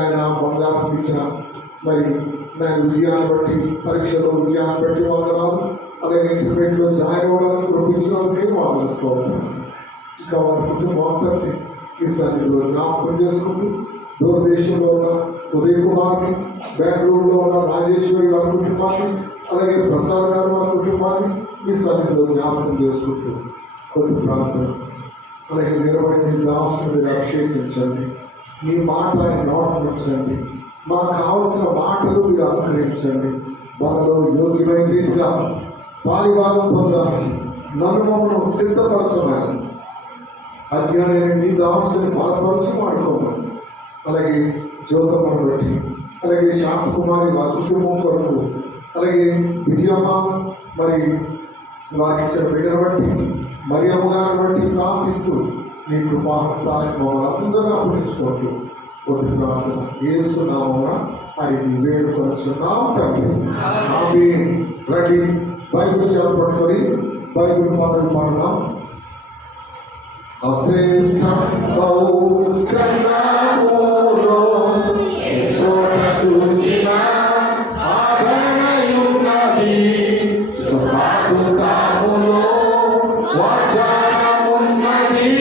ఆయన బంగారం ఇచ్చిన మరి నేను విజయాన్ని బట్టి పరీక్షలో విజయాన్ని బట్టి వందనాలు. అలాగే ఇంటర్మీడియట్లో జాయిన్ అవ్వడానికి ప్రొపించినందుకే తెలుసుకోవాలి. ఇంకా వారి కుటుంబం అంతటి ఈ సన్నిధిలో జ్ఞాపకం చేసుకుంటూ దూరదేశంలో ఉన్న ఉదయ్ కుమార్ని, బెంగళూరులో ఉన్న రాజేశ్వరి వారి కుటుంబాన్ని, అలాగే ప్రసాద్ గారు వారి కుటుంబాన్ని ఈ సన్నిధిలో జ్ఞాపకం చేసుకుంటూ కొద్ది ప్రాంతం అలాగే నిలబడి మీ దాసుని మీరు అభిషేకించండి. మీ మాట ఆయన నోటమించండి. మాకు కావలసిన మాటలు మీరు అనుకరించండి. వాళ్ళలో యోగ్యమైన రీతిగా పారిభాగం పొందడానికి నన్ను మమ్మల్ని సిద్ధపరచమని అజ్ఞానైన మీ దాసుని బలపరచి మాడుకోమని, అలాగే జ్యోతమ్మను బట్టి, అలాగే శాంతకుమారి వారి కుటుంబం కొరకు, అలాగే విజయమ్మ మరి వారికి ఇచ్చిన బిడ్డను బట్టి, మరి అమ్మగారిని బట్టి ప్రార్థిస్తూ నీ కృపాహస్తానికి మమ్మల్ని అందరూ అప్పగించుకోవచ్చు. కొద్ది ప్రార్థన చేస్తున్నామా అని వేడుకొనుచున్నాం తండ్రి. ఆమేన్. రండి బైబిల్ చేపట్టుకొని బైబిల్ మొదలు పాడదాం. అశ్రేష్ట చూచిన ఆదరణయున్నది సుఖాదుకాములో వాగ్దానమున్నది.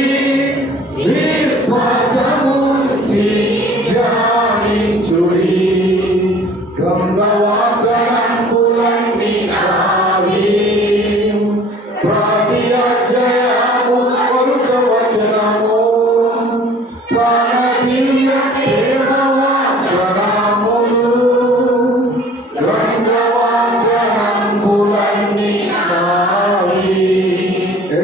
విశ్వాసముంచి ధ్యానించుడి. గ్రంథ వాగ్దానములన్నీ నావి. ప్రతి అధ్యాయము వరుస వచనము దివ్య ప్రేమ వాగ్దానములు. గ్రంథ వాగ్దానములన్నీ నావి.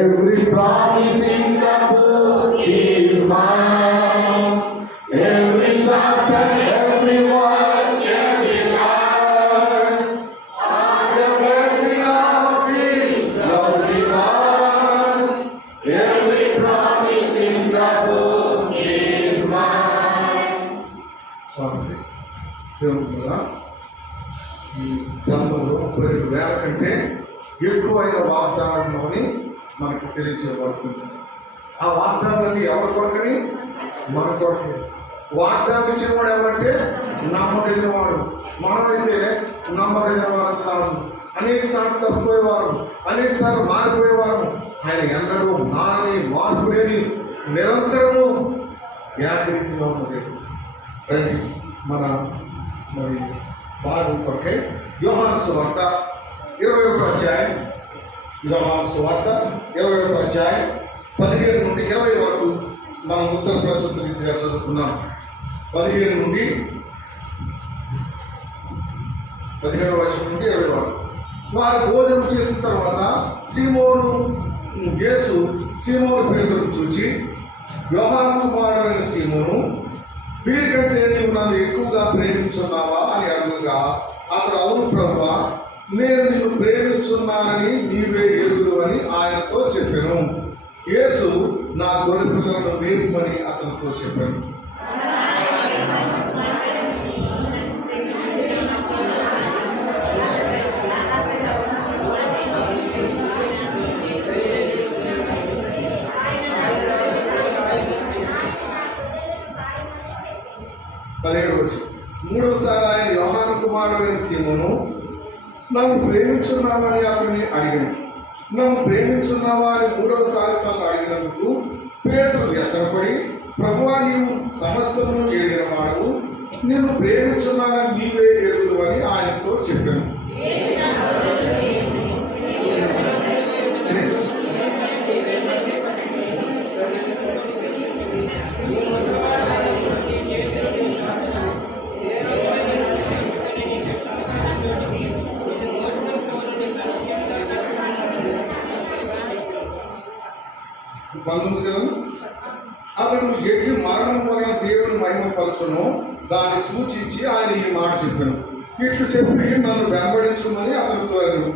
Every promise in the book is mine. Every chapter, every verse, every line. On the blessing of His lovely one. Every promise in the book is mine. Sorry. దేవుడా, ఈ గ్రంథంలో 32,000 కంటే ఎక్కువైన వాగ్దానాలని మనకు తెలియజేయబడుతుంది. ఆ వాగ్దానాలన్నీ ఎవరి కొరకని? మన కొరకే. వాగ్దానం ఇచ్చిన వాడు ఎవరంటే నమ్మదగిన వాడు. మనమైతే నమ్మదగిన వారు కాదు. అనేక సార్లు తప్పిపోయేవారు, అనేక సార్లు మారిపోయేవారు. ఆయన ఎందరూ మారని, మార్పు లేని, నిరంతరము ఏకరీతిగా ఉన్నది. రండి మరి బాగు కొరకే యోహాను సువార్త 21వ అధ్యాయం, యోహాను సువార్త 21వ అధ్యాయం 15 నుండి 20 వరకు మనం ఉత్తర ప్రచుద్ధ రీతిగా చదువుకున్నాం. 15 నుండి 15వ వచనం నుండి 20 వరకు. వారు భోజనం చేసిన తర్వాత యేసు సీమోను పేతురును చూచి, యోహాను కుమారుడైన సీమోను, వీరికంటే నీవు నన్ను ఎక్కువగా ప్రేమించున్నావా అని అడుగుగా, అతడు అవును ప్రభువా, నేను నిన్ను ప్రేమించున్నానని నీవే ఎరుగుదు అని ఆయనతో చెప్పాను. యేసు నా గొర్రె పిల్లలను మేపుమని అతనితో చెప్పాను. మూడవసారి ఆయన యోహాను కుమారుడైన సీమోను, నన్ను ప్రేమించున్నావని అతన్ని అడిగాను. నన్ను ప్రేమించున్నావా అని 3వసారి తను అడిగినందుకు పేతురు వ్యసనపడి, ప్రభువా, నీవు సమస్తమును ఎరిగిన వాడు, నిన్ను ప్రేమించున్నానని నీవే ఎరుగుదు అని ఆయనతో చెప్పాను. అతడు ఎట్టి మరణం వలన దేవుని మహిమపరచును దాన్ని సూచించి ఆయన ఈ మాట చెప్పాను. ఇట్లు చెప్పి నన్ను వెంబడించుమని అతనితో అను.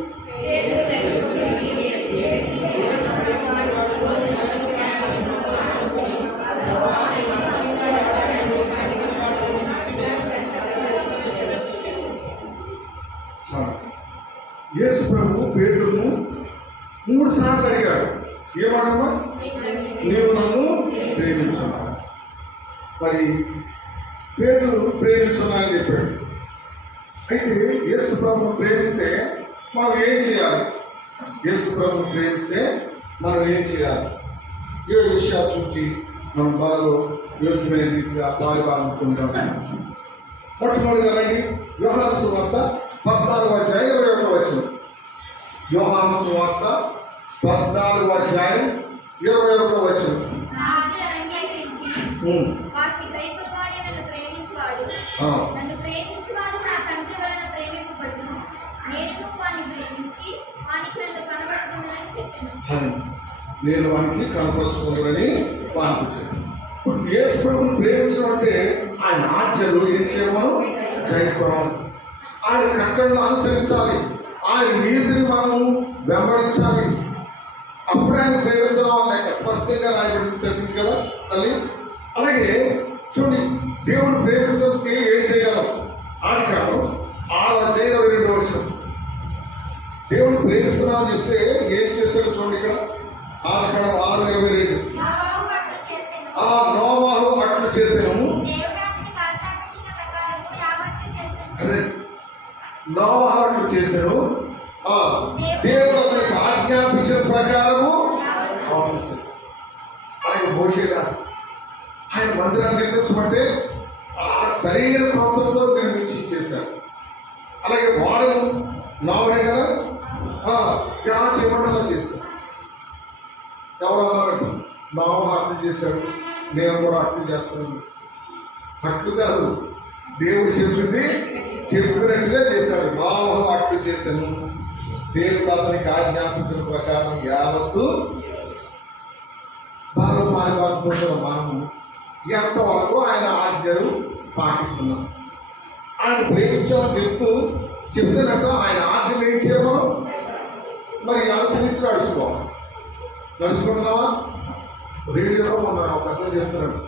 యేసు ప్రభు పేతురును 3 సార్లు అడిగాడు, ఏమడమ్మా, నీవు నన్ను ప్రేమించున్నావు. మరి పేతురు ప్రేమించున్నాయని చెప్పాడు. అయితే యేసు ప్రభువును ప్రేమిస్తే మనం ఏం చేయాలి? యేసు ప్రభువును ప్రేమిస్తే మనం ఏం చేయాలి? 7 విషయాలు చూసి మనం బాగా యోగ్యమైన రీతిగా పాల్గొనుకుంటాం. మొట్టమొదటిగా రండి, యోహాను సువార్త 14వ అధ్యాయం 21వ వచనం. యోహాను సువార్త 14వ అధ్యాయం 21వ వచనం. నేను వానికి కనపరుచుకోవాలని వానికి చెప్పాను. యేసు ప్రభువును ప్రేమించడం అంటే ఆయన ఆజ్ఞలు ఏం చేయమను గైకోవాలి, ఆయన కట్టడలు అనుసరించాలి, ఆయన నీతిని మనం వెంబడించాలి. అప్పుడు ఆయన ప్రేమిస్తున్నాం లేక స్పష్టంగా రాయబడి చదివింది కదా తల్లి. అలాగే చూడండి, దేవుడు ప్రేమిస్తుంటే ఏం చేయాలి? ఆదికాండం 6:22 వచనం. దేవుడు ప్రేమిస్తున్నామని చెప్తే ఏం చేశాడు చూడండి ఇక్కడ. ఆదికాండం 6:22. నోవాహు అట్లు చేసాను. అదే నోవాహు అట్లు చేశాను. దేవుడు అతనికి ఆజ్ఞాపించిన ప్రకారము ఆయన మోషేగా ఆయన మందిరాన్ని నిర్మించమంటే సరైన ప్రాంతంతో నిర్మించి చేశారు. అలాగే వాడను నోవహే కదా ఇలా చేయమండలా చేశారు. ఎవరు అన్నారంట? నోవహు అట్లు చేశాడు, నేను కూడా అట్లు చేస్తాను. అట్లు కాదు, దేవుడు చెప్పినట్టుగా చేశాడు. నోవహు అట్లు చేశాను, దేవుడు అతనికి ఆజ్ఞాపించిన ప్రకారం యావత్తు పాల్గొనుకుంటున్న మనము ఎంతవరకు ఆయన ఆజ్ఞలు పాటిస్తున్నాం. ఆయన ప్రేమించామని చెప్తున్నట్టు ఆయన ఆజ్ఞలు ఏం చేయమో మరి అనుసరించి నడుచుకుంటున్నావా? రేడియోలో మొన్న ఒక అతను చెప్తున్నాడు,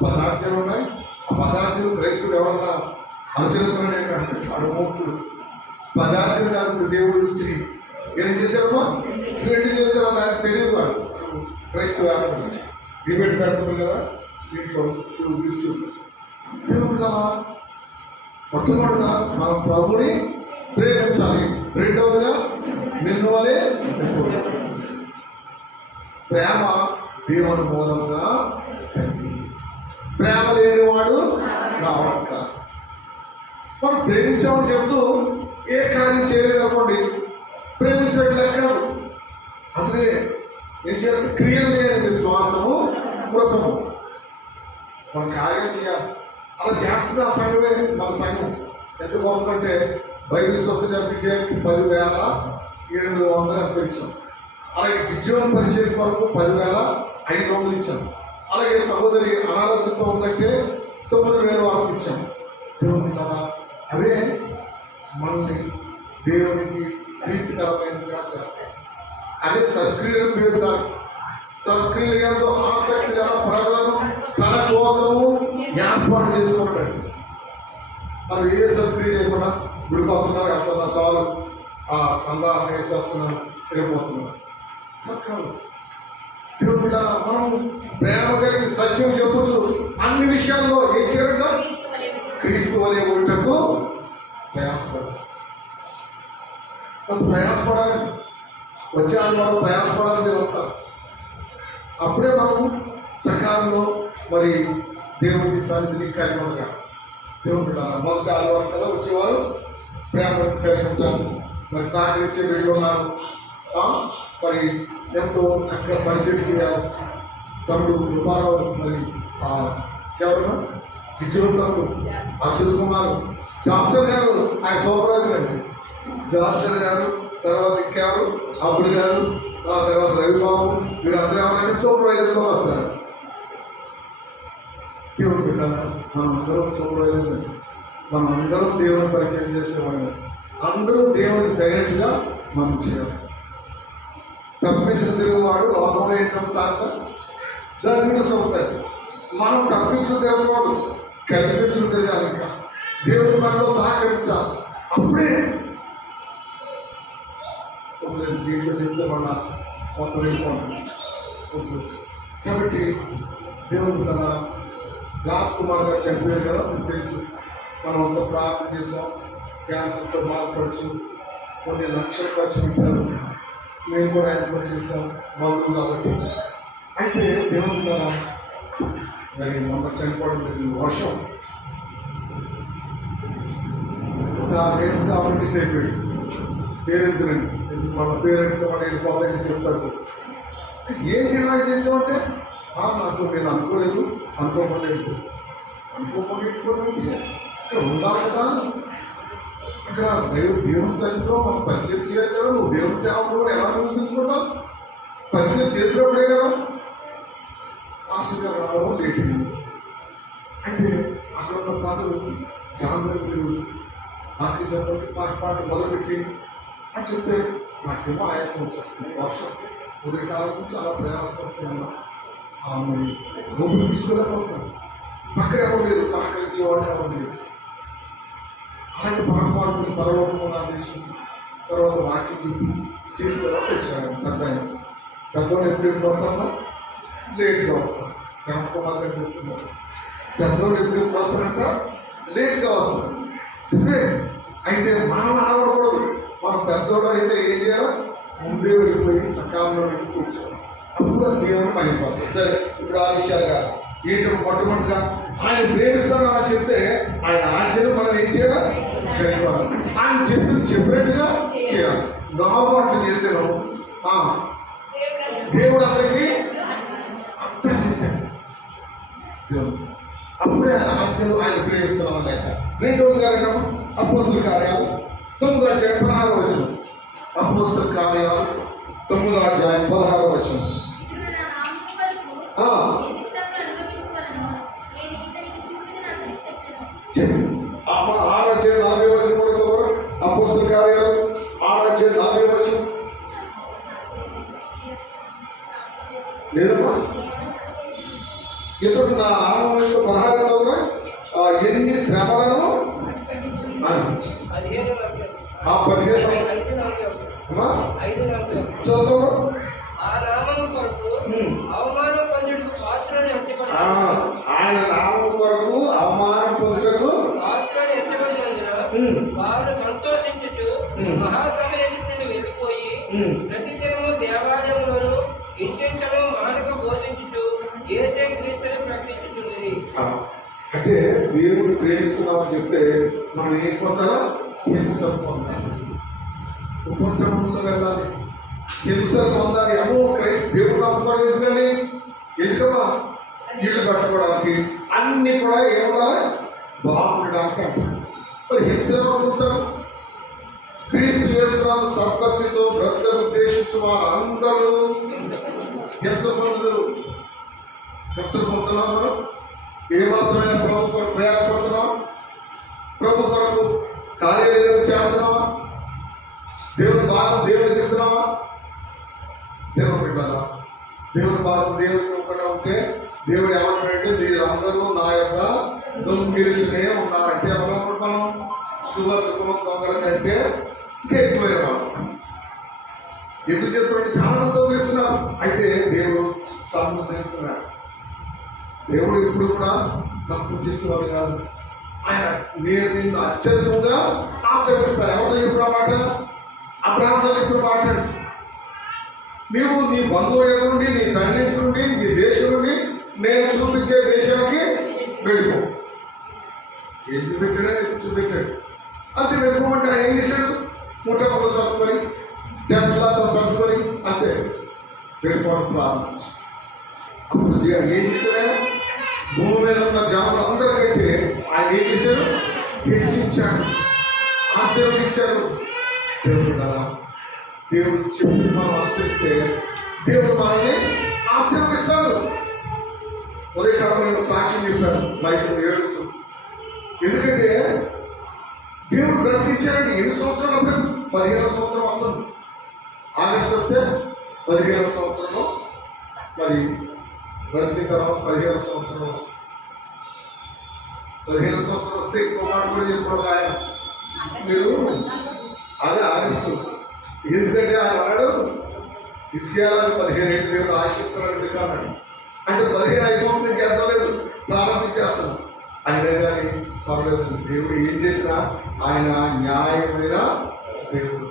10 ఆజ్ఞలు ఉన్నాయి, ఆ 10 ఆజ్ఞలు క్రైస్తవులు ఎవరన్నా అనుసరిస్తున్నాడు ఏంటంటే అడుగుతుడు. 10 ఆజ్ఞలు కాదు దేవుడు గురించి ఏం చేశారమ్మా, ఏంటి చేశారో నాకు తెలియదు. కాదు క్రైస్తవ డిబేట్ పెడుతున్నారు కదా దీంట్లో దేవుడు కదా. మొట్టమొదటిగా మనం ప్రభుని ప్రేమించాలి, రెండవదిగా నిన్ను వలె ప్రేమ దేవుని మూలంగా ప్రేమ లేనివాడు రావడం కాదు. మనం ప్రేమించామని చెప్తూ ఏ కార్యం చేయలేదనుకోండి, ప్రేమించినట్లు ఎక్కడ. అందుకే ఏం చేయాలి? క్రియలు లేని విశ్వాసము మృతము. మనం కార్యం చేయాలి. అలా చేస్తుంది ఆ సంఘమే మన సంఘం. ఎంత బాగుందంటే బైబిల్ సొసైటీకి 10,700 ఎంత ఇచ్చాం. అలాగే విద్యోగం పరిచయం కొరకు 10,500 ఇచ్చాం. అలాగే సహోదరి అనారోగ్యంతో ఉందంటే 9,000 వరకు ఇచ్చాం. దేవుని అవే మనల్ని దేవునికి ప్రీతికరమైనదిగా చేస్తాయి. అదే సత్క్రియలు పేరు. దానికి సత్క్రియలతో ఆసక్తి గల ప్రజలను తన కోసము ఏర్పాటు చేసుకుంటాడు. మనం ఏ సత్క్రియ లేకుండా విడిపోతున్నారు, అట్లా చాలు ఆ సందాహం వేసేస్తున్నాను, వెళ్ళిపోతున్నారు. దేవుడు మనం ప్రేమ కలిగి సత్యం చెప్పచ్చు. అన్ని విషయాల్లో ఏం చేయడం? క్రీస్తు వలె ఉండటకు ప్రయాసపడాలి. వచ్చే వాళ్ళు ప్రయాసపడాలి. మీరు వస్తారు, అప్పుడే మనం సకాలంలో మరి దేవుడి సన్నిధిని కలిగి ఉంటాం. దేవుడు మొదటి ఆదివారం కదా వచ్చేవారు ప్రేమ కలిగి ఉంటారు. మరి సహకరించే వీళ్ళు ఉన్నారు. మరి ఎంతో చక్కగా పరిచయం చేయాలి. తమ్ముడు కృపారావు, మరి ఎవరు విజయ్ తమ్ముడు అచ్యుత్ కుమార్ జాన్సన్ గారు, ఆయన సూపర్వైజర్ అండి. జాన్సన్ గారు, తర్వాత ఇంకెవరు అబ్బుడు గారు, తర్వాత రవిబాబు, వీళ్ళందరూ ఎవరంటే సూపర్వైజర్లో వస్తారు. దేవుడు పెట్టాలి. మనం అందరం సూపర్వైజర్, మనం అందరం దేవుని పరిచయం చేసేవాళ్ళు. అందరూ దేవుడికి తగినట్టుగా మనం చేయాలి. తప్పించిన తిరుగువాడు లోకంలో ఏంటో సాధ దాని మీద సొంతాయి. మనం తప్పించిన దేవుడు కల్పించిన తెలియాలి. ఇంకా దేవుడి మనలో సహకరించాలి. అప్పుడే దీంట్లో చెప్తే మన మొత్తం వెళ్ళిపోతుంది. కాబట్టి దేవుడు కదా రాజ్ కుమార్ గారు చనిపోయారు కదా, మీకు తెలుసు. మనం అంతా ప్రార్థన చేసాం, క్యాన్సర్తో బాధపడుచు కొన్ని లక్షలు ఖర్చు పెట్టారు. మేము కూడా ఆయనతో చేసాం బాగుంది కాబట్టి. అయితే దేవుడు కదా మరి మొన్న చనిపోవడం జరిగింది. వర్షం ఒక 6 ఏళ్ళు ఆవిడ మిస్ అయిపోయాడు. పేరెందునండి మన పేరెంట్తో మన వెళ్ళిపోతాయని చెప్తారు. ఏంటి ఇలా చేసామంటే నాకు నేను అనుకోలేదు, అనుకోలేదు ఇక్కడ ఉండాలి కదా, ఇక్కడ దేవుని సన్నిధిలో మనం పరిచయం చేయాలి కదా. నువ్వు దేవుని సేవలు కూడా ఎలా నిరూపించుకుంటావు? పరిచయం చేసినప్పుడే కదా. మాస్టర్ గారు రావడం లేట్ అయింది. అయితే అక్కడ ఉన్న ప్రజలు జాన్ దగ్గర నాకు చెప్పండి పాట మొదలుపెట్టి అని చెప్తే నాకేమో ఆయాసం వచ్చేస్తుంది. వర్షం ఉదయకాలం నుంచి అలా ప్రయాసపడుతున్నా మరి ఊపిరి తీసుకోలేకపోతున్నాను. పక్కన ఎవరు లేదు, సహకరించేవాడు ఎవరు లేదు. అలాగే పాట పాడుకుని పరలోకము నా దేశం తర్వాత వాక్యం చెప్పి చేసిన తర్వాత వచ్చాను. పెద్దవాళ్ళు ఎప్పుడు వస్తామో లేట్గా వస్తాను. శ్రమ కుమార్ గారు చెప్తున్నారు, పెద్దవాళ్ళు ఎప్పుడు వస్తారంట లేట్గా వస్తారు. నిజమే. అయితే మనం ఆడకూడదు. మన పెద్దోడు అయితే ఏం చేయాలి? ముందే వెళ్ళిపోయి సకాలంలో వెళ్ళి కూర్చోవాలి. అప్పుడు దేవుని మైపరచాలి. సరే, ఇప్పుడు ఆ విషయాలుగా ఏంటో మొట్టమొదటిగా ఆయన ప్రేమిస్తాను అని చెప్తే ఆయన ఆజ్ఞలు మనం ఏం చేయాలి? ఆయన చెప్పినట్టుగా చేయాలి. నాబాట్లు చేసాను. దేవుడు అతనికి అంతా చేశాడు. అప్పుడే ఆయన ఆజ్ఞలు ఆయన ప్రేమిస్తున్నాం లేక. రెండవది గారు అపోస్తుల కార్యాలు 9వ అధ్యాయం 16వ వచనం. అపోస్తుల కార్యాలు 9వ అధ్యాయం 16వ వచనం. అధ్యాయం 40వ వచనం కూడా చదవరు. అపోస్తుల కార్యాలు 6వ అధ్యాయం 40వ వచనం. లేదమ్మా, ఇతడు నా నామములో 16 చదవరా. ఎన్ని శ్రమలను 15 చదువు. ఆయన నామం కొరకు అవమానం పొందుటకు వారు సంతోషించుచు మహాసభ నుండి వెళ్ళిపోయి ప్రతిదినము దేవాలయంలోను ఇంటింటలో మానక బోధించుచు యేసే క్రీస్తుని ప్రకటించుచుండిరి. అంటే దేవుడు ప్రేమిస్తున్నామని చెప్తే మనం ఏం పొందాలా? హింసలు పొందాలి, ఉపద్రవంలో వెళ్ళాలి, హింసలు పొందాలి. అమ్మో దేవుడు నమ్ముకోవడం ఎందుకని? ఎందుకమ్మా? ఇల్లు కట్టుకోవడానికి అన్ని కూడా ఏముండాలి? బాగుండడానికి అంటారు. మరి హింసలు పొందుతారు. క్రీస్తు యేసునామమున సద్భక్తితో బ్రతుకును ఉద్దేశించి వారు అందరూ హింస పొందుతారు. హింసలు పొందుతున్నాం. మనం ఏమాత్రమైన ప్రభు కొరకు ప్రయాసపడుతున్నాం? ప్రభు కొరకు కార్యాలయం చేస్తున్నావా? దేవుని భాగం దేవునికి ఇస్తున్నావా? దేవుని కదా, దేవుని భాగం దేవునికి ఒకటే ఉంటే దేవుడు ఏమంటాడంటే మీరందరూ నా యొక్క దొంగిలించునే ఉన్నారంటే ఎవరనుకుంటున్నాం? సువర్చుకున్న దొంగల కంటే ఇంకా ఎక్కువైన వాళ్ళు. ఎందుకు చెప్పండి? చాలా మంది దొంగిలిస్తున్నారు. అయితే దేవుడు సమ్మతిస్తున్నాడు. దేవుడు ఎప్పుడు కూడా తప్పు చేసేవాడు కాదు. ఆయన నేను నిన్ను అత్యధికంగా ఆశీర్వదిస్తాను. ఎవరితో చెప్పిన మాట? అబ్రహాంతో చెప్పిన మాట. నీవు నీ బంధువుల నుండి, నీ తండ్రి నుండి, నీ దేశం నుండి నేను చూపించే దేశానికి వెళ్ళిపో. ఎందుకు పెట్టాడా? ఎందుకు చూపించాడు? అంతే. వెళ్ళిపోమంటే ఆయన ఏం చేశాడు? ముఠాలు సర్దుకొని జంటలతో సర్దుకొని అంతే వెళ్ళిపోవడం ప్రారంభించాడు. అప్పుడు ఏం చేశాడు? భూమి మీద ఉన్న జనాలు అందరికంటే ఆయన ఏం చేశాడు? హెచ్చించాడు, ఆశీర్వదించాడు. దేవుడు కదా, దేవుడు చెప్పి మనం అనుసరిస్తే దేవుడు మనల్ని ఆశీర్వదిస్తాడు. ఉదయకాలంలో సాక్ష్యం చెప్పాను బయట ఏడుస్తూ. ఎందుకంటే దేవుడు బ్రతికించాడండి. ఎన్ని సంవత్సరాలు అప్పుడు? 15వ సంవత్సరం వస్తుంది. ఆగస్టు వస్తే 15వ సంవత్సరంలో మరి బ్రతికిన తర్వాత 15వ సంవత్సరం వస్తుంది. 15వ సంవత్సరం వస్తే ఇంకో మాట కూడా చెప్పడం ఆయన మీరు అదే ఆగస్టు. ఎందుకంటే ఆయన వాడు ఇసుకేయాలని 15 ఏళ్ళు దేవుడు ఆశిస్తున్నాడు కాదు. అంటే 15 అయిపోతుంది, ఇంకెంత లేదు. ప్రారంభించేస్తాం. అయినా కానీ పర్లేదు, దేవుడు ఏం చేసినా ఆయన న్యాయమైన దేవుడు.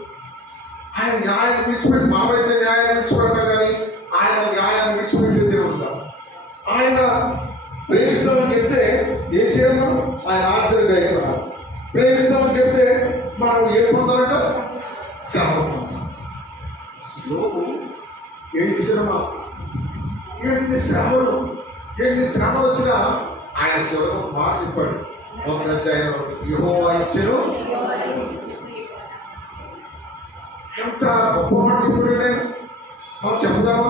ఆయన న్యాయాన్ని విడిచిపెట్టి, మామైతే న్యాయాన్ని విడిచిపెడతాం కానీ ఆయన న్యాయాన్ని విడిచిపెట్టే దేవుడు కాదు. ఆయన ప్రేమిస్తామని చెప్తే ఏం చేయాలి? ఆయన ఆచరణ అయిపోయాలి. ప్రేమిస్తామని చెప్తే మనం ఏం పొందాలంట? శ్రమ పొందాలి. ఏంటి శ్రమ? ఎన్ని శ్రమలు వచ్చినా ఆయన చివరికి ఒక మాట చెప్పాడు. ఒక అధ్యాయం యెహోవా ఇచ్చెను. ఎంత గొప్ప మాట చెప్పాడు. మనం చెప్తామా?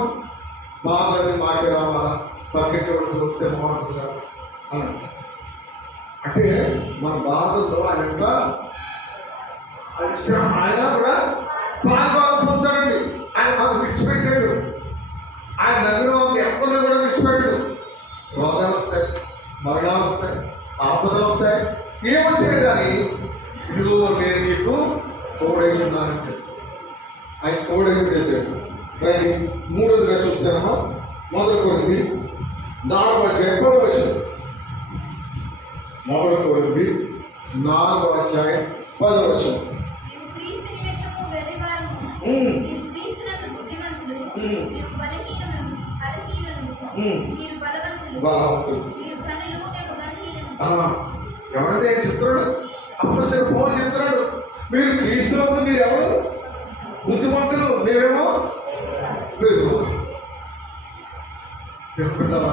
బాధని మాకే రావాలా, పక్కెట్టు వస్తే బాగుంటుందా అని. అంటే మన బాధల్లో ఆయన కూడా పాల్గొన పొందుతాడండి. ఆయన మాకు విడిచిపెట్టాడు. ఆయన నమ్మిన వాళ్ళని ఎక్కడో కూడా విడిచిపెట్టాడు. రోగాలు వస్తాయి, మరణాలు వస్తాయి, ఆపదలు వస్తాయి, ఏమొచ్చాయి కానీ ఇదిగో నేను నీకు తోడై ఉన్నానంటే ఆయన తోడై ఉండేది. రండి, మూడోదిగా చూస్తామా? మొదటి కొరింథీ 4వ అధ్యాయం 10వ వచనం. మొదటి కొరింథీ 4వ అధ్యాయం 10వ వచనం. ఎవరంటే చెప్తున్నాడు? అప్పొస్తలుడు పౌలు చెప్తున్నాడు, మీరు క్రీస్తులో మీరు ఎవరు? బుద్ధిమంతులు, మేమేమో చెప్పుకుంటారా?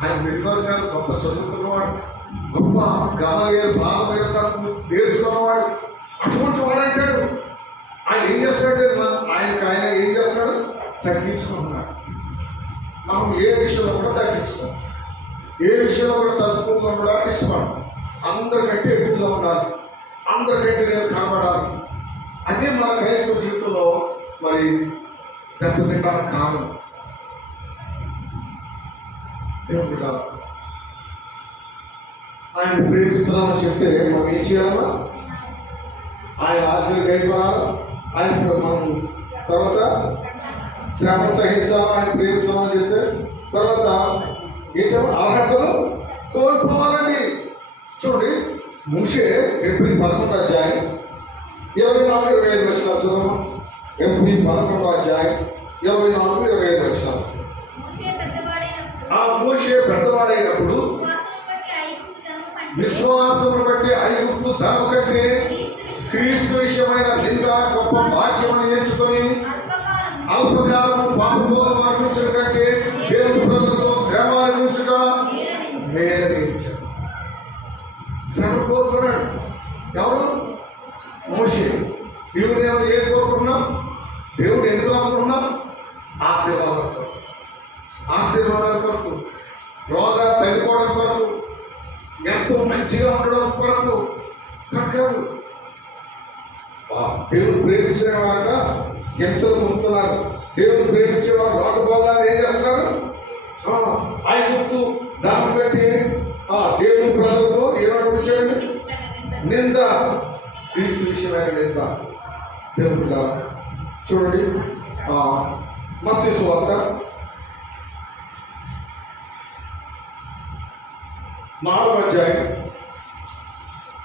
ఆయన విడివారు కాదు, గొప్ప చదువుకున్నవాడు, గొప్ప గమనియలు బాగా నేర్చుకున్నవాడు. అటువంటి వాడు అంటాడు. ఆయన ఏం చేస్తాడు? ఆయన ఏం చేస్తాడు? తగ్గించుకుంటున్నాడు. మనం ఏ విషయంలో కూడా తగ్గించుకోం, ఏ విషయంలో కూడా తగ్గుకోవడానికి ఇష్టపడతాం. అందరికంటే ఎక్కువగా ఉండాలి, అందరికంటే నేను కనబడాలి. అదే మన క్రైస్తవ జీవితంలో మరి దెబ్బతింటానికి కారణం. దేవుడు ఆయన ప్రేమిస్తున్నామని చెప్తే మనం ఏం చేయాలన్నా? ఆయన ఆజ్ఞలు గైకొనాలి. ఆయన మనం తర్వాత శ్రమ సహించాలి. ఆయన ప్రేమిస్తున్నామని చెప్తే తర్వాత ఏంటో అర్హతలు కోల్పోవాలండి. చూడండి, మోషే ఏప్రిల్ 11వ అధ్యాయం 24-25 వచనాలు చదవమా. ఏప్రిల్ 11వ అధ్యాయం 24-25 వచనాలు. ఆ మోషే పెద్దవాడైనప్పుడు విశ్వాసమును బట్టి ఐగుప్తు ధనము కంటే క్రీస్తు విషయమైన నింద గొప్ప భాగ్యమని ఎంచుకొని అల్పకాలము పాపబోధం అనిపించడం కంటే దేవుని ప్రజలతో శ్రమ అనిపించుట మేలనించాడు. శ్రమ కోరుకున్నాడు ఎవరు? మోషే. దేవుడు ఏది కోరుకున్నా? దేవుడు ఎందుకు అనుకున్నా? ఆశీర్వాదాల కొరకు, రోగాలు తగ్గిపోవడం కొరకు, ఎంతో మంచిగా ఉండడం కొరకు కాదు. దేవుడు ప్రేమించిన వాళ్ళ హింసలు పొందుతున్నారు. దేవుడు ప్రేమించేవారు రోగభోగాలు ఏం చేస్తున్నారు? ఐగుప్తు దాన్ని బట్టి దేవుని ప్రజలతో ఏమనిపించాడు? నింద, క్రీస్తు విషయమైన నింద. దేవుడు చూడండి, మత్తయి సువార్త 4వ అధ్యాయం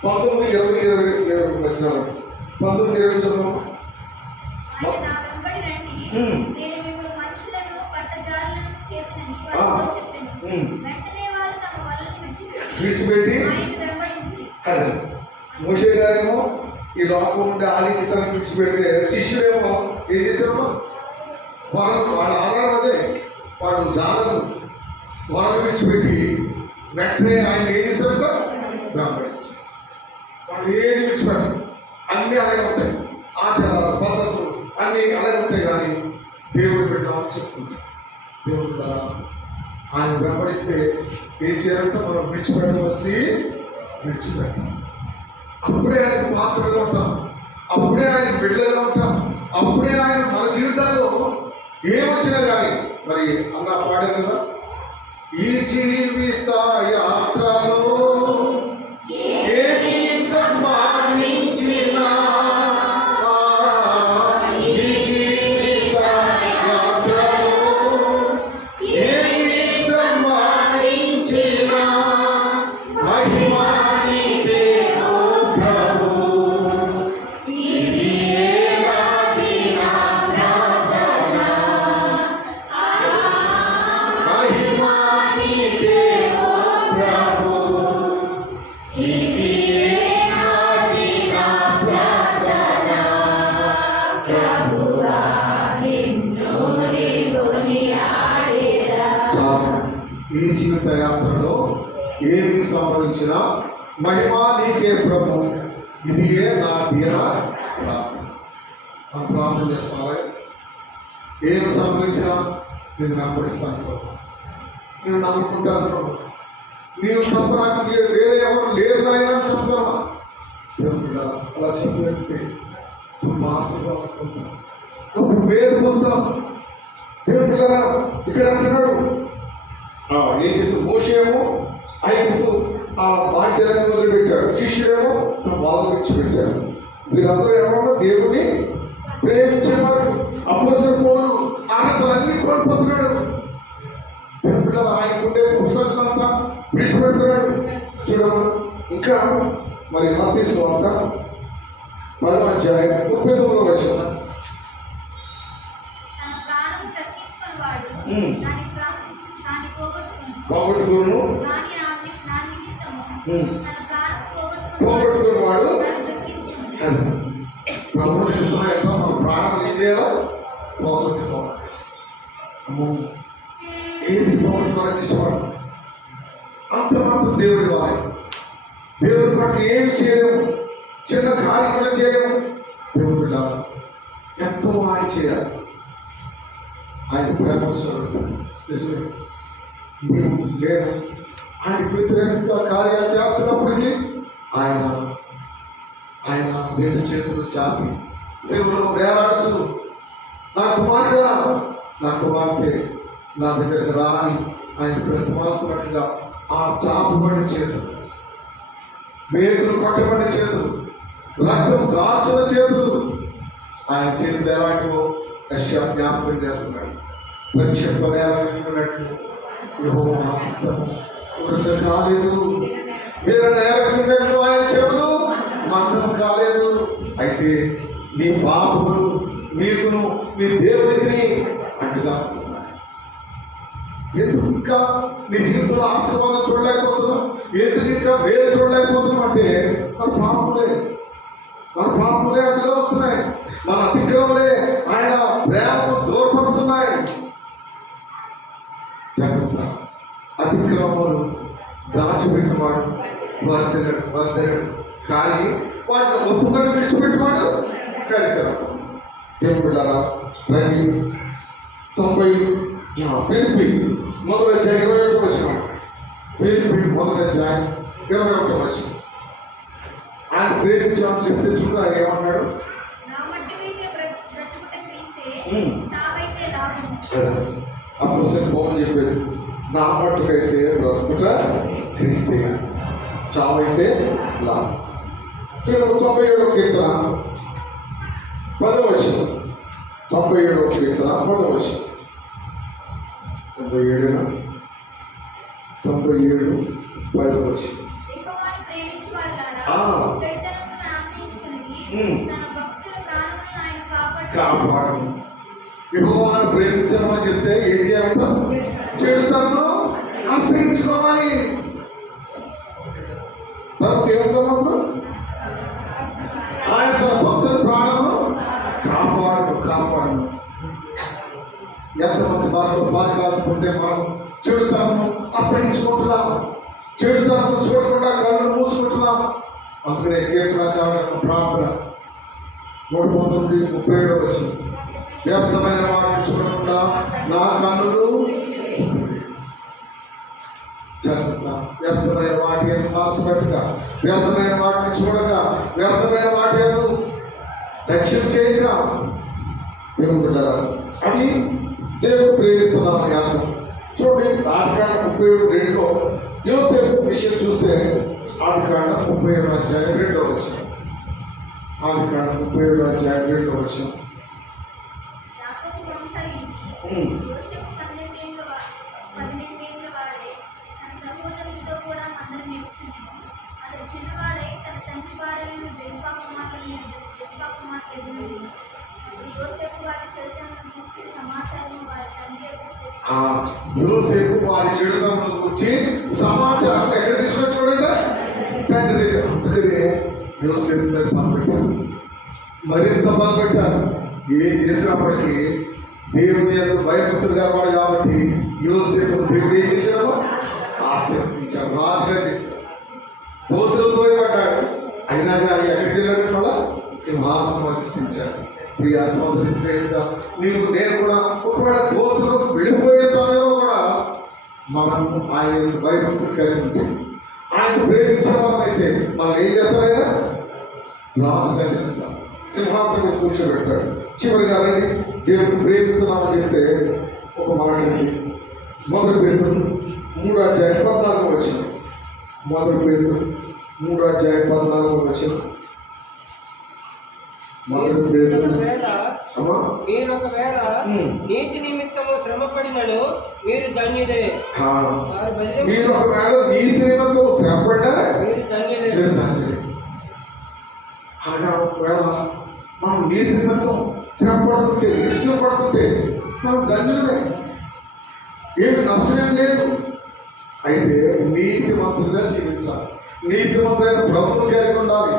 19-20 వచనాలు. 19-20 చదువు. విడిచిపెట్టి అదే మోషే గారేమో ఈ లోకం ఉండే ఆధిక్యతను విడిచిపెడితే శిష్యుడేమో ఏం చేశారో వాళ్ళ ఆధారం అదే. వాళ్ళు జాలను వాళ్ళు విడిచిపెట్టి వెంటనే ఆయన ఏం చేశారు? వెంబడించి వాళ్ళు ఏది విడిచిపెట్టరు. అన్నీ అలాగే ఉంటాయి, ఆచారాలు పద్ధతులు అన్నీ అలాగే ఉంటాయి. కానీ దేవుడు పెట్టాలని చెప్తుంటారు. దేవుడు కదా ఆయన వెంబడిస్తే ఏం చేయాలంటే మనం విడిచిపెట్టవలసి విడిచిపెట్టాం. అప్పుడే ఆయన పాత్రగా ఉంటాం, అప్పుడే ఆయన బిడ్డలుగా ఉంటాం, అప్పుడే ఆయన మన జీవితంలో ఏమొచ్చినా కానీ మరి అన్న పాడారు కదా, ఈ జీవిత యాత్రలో ఏమి సంపాదించినా, ఈ జీవిత యాత్రలో ఏమి సంపాదించినా ఈ జీవిత యాత్రలో ఏమి సంభవించినా మహిమా నీకే ప్రభు, ఇది నా దీన ప్రార్థన చేస్తావా? ఏమి సంభవించినా నేను వెంబడిస్తాను ప్రభు, నేను నమ్ముకుంటాను ప్రభు. నీవు తప్ప నాకు వేరే ఎవరు లేరు నాయన అని చెప్తావా? అలా చెప్పినట్టే నువ్వు ఆశీర్వాదం నువ్వు వేరు పొందుతావు. దేవుడు ఇక్కడ అంటున్నాడు, మోషేమో ఆయనకు ఆ బాధ్యతను మొదలుపెట్టాడు, శిష్యుడేమో తన వాళ్ళని విడిచిపెట్టాడు. వీరందరూ ఏమన్నా దేవుని ప్రేమించేవారు. అపోస్తలుల పౌలు అర్హతలన్నీ కోల్పోతున్నాడు. దేవుడు ఆయనకుండే పుస్తకాలంతా విడిచిపెడుతున్నాడు. చూడము ఇంకా మరి మత్తయి సువార్త 10వ అధ్యాయం 39వ వచనం. పోగొట్టుకును వాడు మన ప్రాణం ఏం చేయాలి? పోగొట్టుకోవాలి. ఏది పోగొట్టుకోవాలని ఇష్టపడు అంత మాత్రం దేవుడి వారి దేవుడి కొరకు ఏమి చేయలేము, చిన్న కార్యం కూడా చేయలేము. దేవుడు ఎంతో ఆయన చేయాలి. ఆయన ప్రేమస్వరుడు నిజమే. మేము లేను ఆయన వ్యతిరేకంగా కార్యాలు చేస్తున్నప్పటికీ ఆయన ఆయన రెండు చేతులు చాపి శివుడు వేలాడుచు నా కుమార్తె నా దగ్గరికి రాని ఆయన ప్రతిమాత్మగా ఆ చాపబడి చేతులు, మేకులు కొట్టబడి చేతులు, రక్తం కాల్చిన చేతులు, ఆయన చేతులు ఎలాంటివో యెషయా జ్ఞాపకం చేస్తున్నాడు. రక్షింపనేరగినట్లు యెహోవా హస్తము కాలేదు, మీరు నేరగినట్లు ఆయన చెవులు మందం కాలేదు. అయితే నీ పాపములు మీకును మీ దేవుడికి అడ్డుగా వస్తున్నాయి. ఎందుకు ఇంకా నీ జీవితంలో ఆశీర్వాదం చూడలేకపోతున్నాం? ఎందుకు ఇంకా వేరు చూడలేకపోతున్నాం అంటే మన పాపములే అడ్డుగా వస్తున్నాయి. మన అతిక్రమలే ఆయన ప్రేమకు దూరపరుస్తున్నాయి. జాగ్రత్త. అతిక్రమములు దాచిపెట్టువాడు వర్ధనడు, కానీ వాటిని ఒప్పుకొని విడిచిపెట్టువాడు కరికరం. దేవుళ్ళారా రండి. 90 ఫిలిప్పీ 1:21 వచనం. ఫిలిప్పీ 1:21 వచనం. ఆయన ప్రేమించామని చెప్తే చూడ ఏమన్నాడు? అపోస్తలుడు పౌలు చెప్పేది, నా మట్టుకైతే బ్రతుకుట క్రీస్తే, చావైతే లాభం. చూడండి 97వ కీర్తన 10వ వచనం. 97వ కీర్తన 10వ వచనం. 97 10వ వచనం. కాపాడు. యెహోవాను ప్రేమించమని చెప్తే ఏం చేయాలంట? చెడుతను ఆశ్రయించుకోవాలి. తనకు ఏముందన్నప్పుడు ఆయన తన భక్తుల ప్రాణమును కాపాడు. ఎంతమంది మనకు బాధపడుతుంటే మనం చెడుతనము అసహించుకుంటున్నాం, చెడుతనము చూడకుండా కళ్ళు మూసుకుంటున్నాం. అందుకనే కీర్తనకారుల ప్రార్థన 137వ వచనం. వ్యర్థమైన వాటిని చూడకుండా నా కన్నులు వ్యర్థమైన వాటి ఆశపెట్టక, వ్యర్థమైన వాటిని చూడక, వ్యర్థమైన వాటి దక్షిణ చేయక. దేవుడు అది దేవుడు ప్రేమిస్తున్నాను జ్ఞానం. చూడండి ఆదికాండ 37:2 యోసేపు విషయం చూస్తే ఆదికాండ 37వ అధ్యాయం 2వ వచనం. ఆదికాండ 37వ అధ్యాయం 2వ వచనం. యోసేపు వారి చెడుతనం వచ్చి సమాచారం ఎక్కడ తీసుకొని చూడండి తండ్రి దగ్గర. అందుకనే యోసేపు మీద బాధపెట్టారు, మరింత బాధపెట్టారు. ఏం చేసినప్పటికీ దేవుని యొక్క భయభక్తులు కలవాడు కాబట్టి యోసేపు దేవుడు ఏం చేశాడో ఆశీర్వదించాడు, రాజుగా చేశాడు. పోతులతో పడ్డాడు, అయినా కానీ ఎక్కడికి వెళ్ళాడు, మళ్ళా సింహాసనం అధిష్ఠించాడు. ప్రియ సోదరి స్నేహిత, నీవు నేను కూడా ఒకవేళ పోతులకు వెళ్ళిపోయే సమయంలో కూడా మనం ఆయన భయభక్తులు కలిగి ఉంటే, ఆయన ప్రేమించే వాళ్ళమైతే మనం ఏం చేస్తారైనా రాజుగా చేస్తాం, సింహాసనం కూర్చోబెడతాడు. చివరిగా రండి, దేవుడు ప్రేమిస్తున్నామని చెప్తే ఒక మాట మొదటి పేతురు 3:14 వచ్చిన మొదటి పేతురు 3:14 వచ్చిన మొదటి పేతురు అమ్మా, మీరు ఒకవేళ నీతి నిమిత్తము శ్రమపడినను మీరు ధన్యులే. మీరు ఒకవేళ నీతి నిమిత్తం శ్రమపడినా మీరు ధన్యులే. మీరు ధన్యులే. అనగా ఒకవేళ మనం నీతి నిమిత్తం శ్రమపడుతుంటే, హింస పడుతుంటే మనం ధన్యులమే, ఏమి నష్టమేం లేదు. అయితే నీతిమంతులుగా జీవించాలి, నీతిమంతులైన ప్రభుత్వం కలిగి ఉండాలి.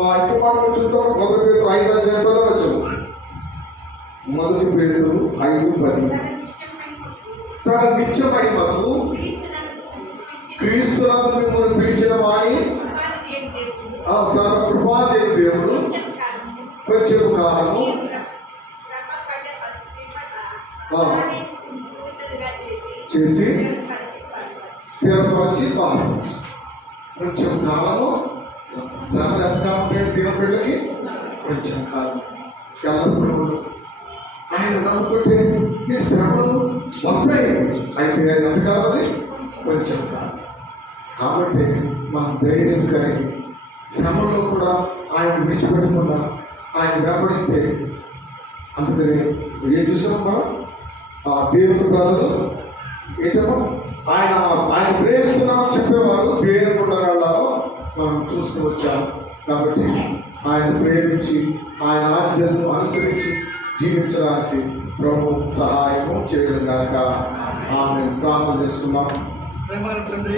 ఆ ఇంటి మాటలు చూద్దాం. మొదటి పేతురు 5:10 వచ్చు. మొదటి పేతురు 5:10. తన నిత్య మహిమకు క్రీస్తునందు మిమ్మల్ని పిలిచిన వారి సర్వ కృపాదేవి దేవుడు కొంచెం కాలము చేసి స్థిరపరిచి బాగుంది. కొంచెం కాలము శ్రమ ఎంతకాలం దినపిల్లకి కొంచెం కాలం ఎల్లప్పుడూ ఆయన నమ్ముకుంటే ఈ శ్రమలు వస్తాయి. అయితే ఎంతకాలం అది కొంచెం కాలం. కాబట్టి మనం ధైర్యం కలిగి శ్రమంలో కూడా ఆయన విడిచిపెట్టకుండా ఆయన వెంబడిస్తే, అందుకని ఏం చూసాం మనం, ఆ దేవుని ప్రజలు ఏంటో ఆయన ప్రేమిస్తున్నామని చెప్పేవారు దేవుని ఉండగాళ్ళలో మనం చూస్తూ వచ్చాము. కాబట్టి ఆయన ప్రేమించి ఆయన ఆజ్ఞలను అనుసరించి జీవించడానికి ప్రభు సహాయము చేయడం కాక ఆమె ప్రార్థన చేసుకున్నాం. తండ్రి,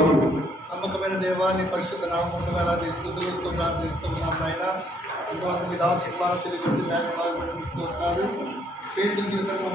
నమ్మకమైన దేవాన్ని పరిశుద్ధ నామమున వేలాది స్తుతులతో ప్రార్థిస్తున్నాం. నాయన ఎంతమంది మీ దాసులు తెలియజేసి లేఖ బాగుపడి స్తోత్రాలు. పేతుల జీవితంలో